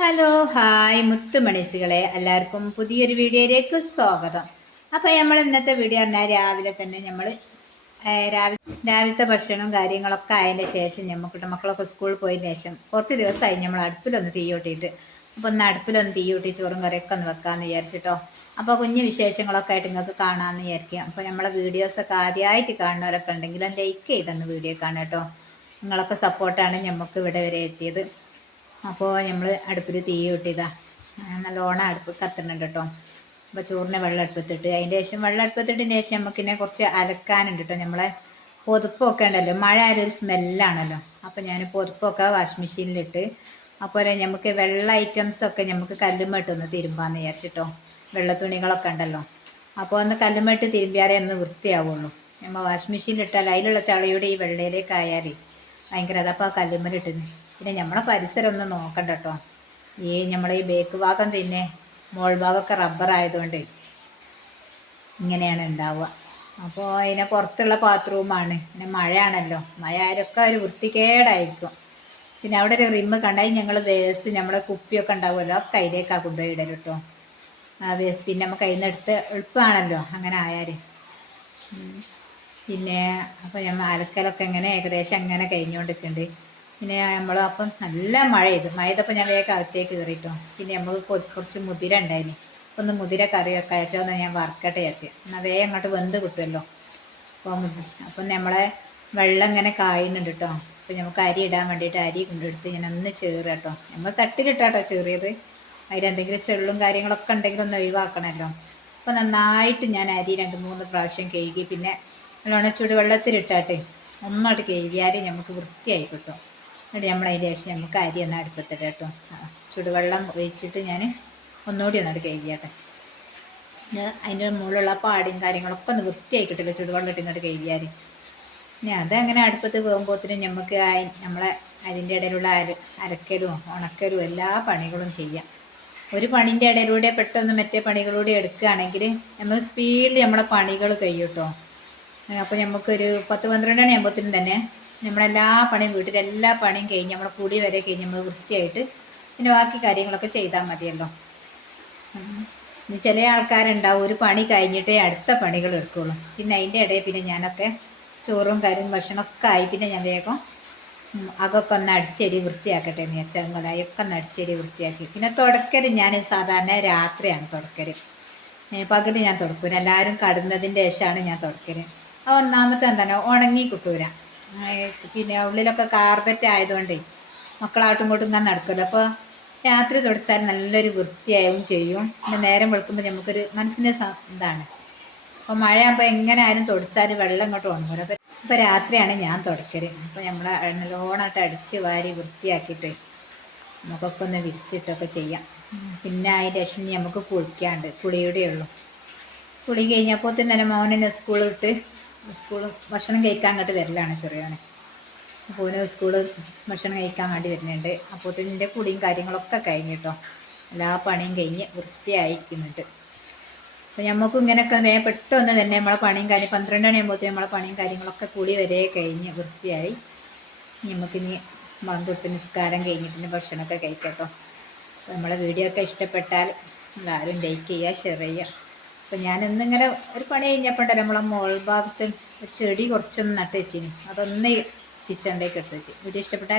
Hello hi മുത്തുമണിസുകളെ. എല്ലാവർക്കും പുതിയൊരു വീഡിയോയിലേക്ക് സ്വാഗതം. അപ്പോൾ നമ്മൾ ഇന്നത്തെ വീഡിയോ പറഞ്ഞാൽ രാവിലെ തന്നെ നമ്മൾ രാവിലെ രാവിലത്തെ ഭക്ഷണവും കാര്യങ്ങളൊക്കെ ആയതിന്റെ ശേഷം നമുക്ക് മക്കളൊക്കെ സ്കൂളിൽ പോയതിന് ശേഷം കുറച്ച് ദിവസമായി നമ്മൾ അടുപ്പിലൊന്ന് തീ കൂട്ടിയിട്ട്. അപ്പോൾ ഒന്ന് അടുപ്പിലൊന്ന് തീ കൂട്ടി ചോറും കറിയൊക്കെ ഒന്ന് വെക്കാമെന്ന് വിചാരിച്ചിട്ടോ. അപ്പോൾ കുഞ്ഞു വിശേഷങ്ങളൊക്കെ ആയിട്ട് നിങ്ങൾക്ക് കാണാമെന്ന് വിചാരിക്കാം. അപ്പോൾ നമ്മളെ വീഡിയോസൊക്കെ ആദ്യമായിട്ട് കാണുന്നവരൊക്കെ ഉണ്ടെങ്കിൽ ലൈക്ക് ചെയ്തൊന്ന് വീഡിയോ കാണാം കേട്ടോ. നിങ്ങളൊക്കെ സപ്പോർട്ടാണ് നമുക്ക് ഇവിടെ വരെ എത്തിയത്. അപ്പോൾ നമ്മൾ അടുപ്പിൽ തീ കൂട്ടിയതാ നല്ലോണം അടുപ്പ് കത്തുന്നുണ്ട് കേട്ടോ അപ്പോൾ ചോറിന് വെള്ളം അടുപ്പത്തിട്ട് അതിന്റെ ശേഷം വെള്ളം അടുപ്പത്തിട്ടതിന് ശേഷം നമുക്കിന്നെ കുറച്ച് അലക്കാനുണ്ട് കേട്ടോ നമ്മളെ പൊതുപ്പൊക്കെ ഉണ്ടല്ലോ. മഴ ആയൊരു സ്മെല്ലാണല്ലോ. അപ്പോൾ ഞാൻ പൊതുപ്പൊക്കെ വാഷിംഗ് മെഷീനിലിട്ട് അപ്പോൾ നമുക്ക് വെള്ള ഐറ്റംസൊക്കെ നമുക്ക് കല്ലുമ്മട്ടൊന്ന് തിരുമ്പാന്ന് വിചാരിച്ചിട്ടോ വെള്ള തുണികളൊക്കെ ഉണ്ടല്ലോ. അപ്പോൾ ഒന്ന് കല്ലുമേട്ട് തിരുമ്പിയാലേ ഒന്ന് വൃത്തിയാവുള്ളൂ. നമ്മൾ വാഷിംഗ് മെഷീനിലിട്ടാൽ അതിലുള്ള ചളിയുടെ ഈ വെള്ളയിലേക്ക് ആയാലേ ഭയങ്കര അതപ്പോൾ കല്ലുമ്മലിട്ടിന് പിന്നെ നമ്മളെ പരിസരം ഒന്ന് നോക്കണ്ട കേട്ടോ ഈ നമ്മളെ ഈ ബേക്ക് ഭാഗം പിന്നെ മോൾ ഭാഗമൊക്കെ റബ്ബർ ആയതുകൊണ്ട് ഇങ്ങനെയാണ് ഉണ്ടാവുക അപ്പോൾ അതിനെ പുറത്തുള്ള ബാത്റൂമാണ് പിന്നെ മഴയാണല്ലോ. മഴ ഒരു വൃത്തികേടായിരിക്കും. പിന്നെ അവിടെ ഒരു റിമ്മ് കണ്ടാൽ ഞങ്ങൾ വേസ്റ്റ് നമ്മളെ കുപ്പിയൊക്കെ ഉണ്ടാവുമല്ലോ. ഒക്കെ അതിലേക്കാണ് കൊണ്ടുപോയി ഇടൽ കേട്ടോ ആ വേസ്റ്റ് പിന്നെ നമുക്ക് അതിൽ നിന്ന് എടുത്ത് എളുപ്പമാണല്ലോ അങ്ങനെ ആയാൽ പിന്നെ അപ്പോൾ നമ്മൾ അലക്കലൊക്കെ ഇങ്ങനെ ഏകദേശം അങ്ങനെ കഴിഞ്ഞുകൊണ്ടിരിക്കുന്നുണ്ട് പിന്നെ നമ്മൾ അപ്പം നല്ല മഴ ചെയ്തു മഴ ചെയ്തപ്പോൾ ഞാൻ വേഗം അകത്തേക്ക് കയറിയിട്ടോ പിന്നെ നമുക്ക് കുറച്ച് മുതിര ഉണ്ടായിന്. ഒന്ന് മുതിര അയച്ചോ ഒന്ന് ഞാൻ വറക്കട്ടെ അയച്ച് എന്നാൽ വേഗം അങ്ങോട്ട് വെന്ത് കിട്ടുമല്ലോ അപ്പോൾ അപ്പം നമ്മളെ വെള്ളം ഇങ്ങനെ കായുന്നുണ്ട് കേട്ടോ അപ്പം നമുക്ക് അരി ഇടാൻ വേണ്ടിയിട്ട് അരി കൊണ്ടെടുത്ത് ഞാൻ ഒന്ന് ചേറുക കേട്ടോ നമ്മൾ തട്ടിലിട്ടാട്ടോ ചേറിയത്. അതിലെന്തെങ്കിലും ചെള്ളും കാര്യങ്ങളൊക്കെ ഉണ്ടെങ്കിൽ ഒന്ന് ഒഴിവാക്കണമല്ലോ അപ്പോൾ നന്നായിട്ട് ഞാൻ അരി രണ്ട് മൂന്ന് പ്രാവശ്യം കഴുകി. പിന്നെ നല്ലോണം ചുടുവെള്ളത്തിലിട്ടാട്ടെ. ഒന്നോട്ട് കഴുകിയാൽ നമുക്ക് വൃത്തിയായി കിട്ടും. എന്നിട്ട് നമ്മൾ അതിന്റെ ശേഷം നമുക്ക് അരി ഒന്ന് അടുപ്പത്തിട്ട് കേട്ടോ. ചുടുവെള്ളം ഒഴിച്ചിട്ട് ഞാൻ ഒന്നുകൂടി ഒന്നോട് കഴുകിയാട്ടെ. അതിന്റെ മുകളിലുള്ള പാടിയും കാര്യങ്ങളൊക്കെ ഒന്ന് വൃത്തിയായി കിട്ടില്ല ചുടുവെള്ളം ഇട്ടിങ്ങോട്ട് കഴുകിയാൽ പിന്നെ അതങ്ങനെ അടുപ്പത്ത് പോകുമ്പോഴത്തേനും നമുക്ക് നമ്മളെ അതിന്റെ ഇടയിലുള്ള അര അരക്കലും ഉണക്കലും എല്ലാ പണികളും ചെയ്യാം. ഒരു പണിന്റെ ഇടയിലൂടെ പെട്ടെന്ന് മറ്റേ പണികളൂടെ എടുക്കുകയാണെങ്കിൽ നമുക്ക് സ്പീഡിൽ നമ്മളെ പണികൾ കഴിയും കേട്ടോ. അപ്പോൾ നമുക്കൊരു പത്ത് പന്ത്രണ്ട് മണിയാകുമ്പോഴത്തേനും തന്നെ നമ്മളെല്ലാ പണിയും വീട്ടിലെ എല്ലാ പണിയും കഴിഞ്ഞ് നമ്മളെ കുടി വരെ കഴിഞ്ഞ് നമ്മൾ വൃത്തിയായിട്ട് പിന്നെ ബാക്കി കാര്യങ്ങളൊക്കെ ചെയ്താൽ മതിയല്ലോ. ഇനി ചില ആൾക്കാരുണ്ടാവും ഒരു പണി കഴിഞ്ഞിട്ടേ അടുത്ത പണികൾ എടുക്കുള്ളൂ. പിന്നെ അതിന്റെ ഇടയിൽ പിന്നെ ഞാനൊക്കെ ചോറും കറിയും ഭക്ഷണമൊക്കെ ആയി പിന്നെ ഞാൻ വേഗം അകൊക്കെ ഒന്ന് അടിച്ചേരി വൃത്തിയാക്കട്ടെ എന്ന് വിചാരിച്ചാൽ മുതലായൊക്കെ ഒന്ന് അടിച്ചേരി വൃത്തിയാക്കി. പിന്നെ തുടക്കൽ ഞാൻ സാധാരണ രാത്രിയാണ് തുടക്കൽ പകൽ ഞാൻ തുടക്കൂല. എല്ലാവരും കടന്നതിന്റെ ശേഷമാണ് ഞാൻ തുടക്കൽ അത് ഒന്നാമത്തെ എന്താണ്? ഉണങ്ങി കിട്ടൂല. പിന്നെ ഉള്ളിലൊക്കെ കാർപ്പറ്റ് ആയതുകൊണ്ട് മക്കളാട്ടും ഇങ്ങോട്ടും ഇങ്ങനെ നടക്കുമല്ലോ അപ്പോൾ രാത്രി തുടച്ചാൽ നല്ലൊരു വൃത്തിയാവും ചെയ്യും. പിന്നെ നേരം വെളുക്കുമ്പോൾ നമുക്കൊരു മനസ്സിന് ഇതാണ്. അപ്പോൾ മഴയാകുമ്പോൾ എങ്ങനെ ആരും തുടച്ചാൽ വെള്ളം ഇങ്ങോട്ട് വന്നൂല അപ്പോൾ ഇപ്പോൾ രാത്രിയാണ് ഞാൻ തുടക്കൽ. അപ്പോൾ നമ്മൾ നല്ലോണമായിട്ട് അടിച്ച് വാരി വൃത്തിയാക്കിയിട്ട് നമുക്കൊക്കെ ഒന്ന് വിരിച്ചിട്ടൊക്കെ ചെയ്യാം. പിന്നെ അതിന്റെ ശേഷം നമുക്ക് കുളിക്കാണ്ട് കുളിയുടെ ഉള്ളൂ. കുളി കഴിഞ്ഞപ്പോൾ തന്നെ മോനെ സ്കൂളിൽ വിട്ട് സ്കൂൾ ഭക്ഷണം കഴിക്കാൻ അങ്ങോട്ട് വരലാണ് ചെറിയവനെ അപ്പോൾ ഓന് സ്കൂൾ ഭക്ഷണം കഴിക്കാൻ വേണ്ടി വരുന്നുണ്ട്. അപ്പോൾ ഇതിന്റെ പൊടിയും കാര്യങ്ങളൊക്കെ കേട്ടോ എല്ലാ പണിയും കഴിഞ്ഞ് വൃത്തിയായിരിക്കുന്നുണ്ട് അപ്പോൾ നമുക്കും ഇങ്ങനെയൊക്കെ വേഗം പെട്ടെന്ന് തന്നെ നമ്മളെ പണിയും കാര്യം പന്ത്രണ്ട് മണിയാകുമ്പോഴത്തേക്കും നമ്മളെ പണിയും കാര്യങ്ങളൊക്കെ കൂടി വരെ കഴിഞ്ഞ് വൃത്തിയായി. നമുക്കിനി മന്തൊട്ട് നിസ്കാരം കഴിഞ്ഞിട്ട് ഭക്ഷണമൊക്കെ കഴിക്കട്ടോ അപ്പോൾ നമ്മളെ വീഡിയോ ഒക്കെ ഇഷ്ടപ്പെട്ടാൽ എല്ലാവരും ലൈക്ക് ചെയ്യുക ഷെയർ ചെയ്യുക. അപ്പോൾ ഞാൻ ഇന്നിങ്ങനെ ഒരു പണി കഴിഞ്ഞപ്പോൾ ഉണ്ടല്ലോ നമ്മളെ മോൾ ഭാഗത്ത് ഒരു ചെടി കുറച്ചൊന്ന് നട്ട് വെച്ചിന്. അതൊന്ന് കിച്ചണിലേക്ക് എടുത്ത് വെച്ച്. വീഡിയോ ഇഷ്ടപ്പെട്ടാൽ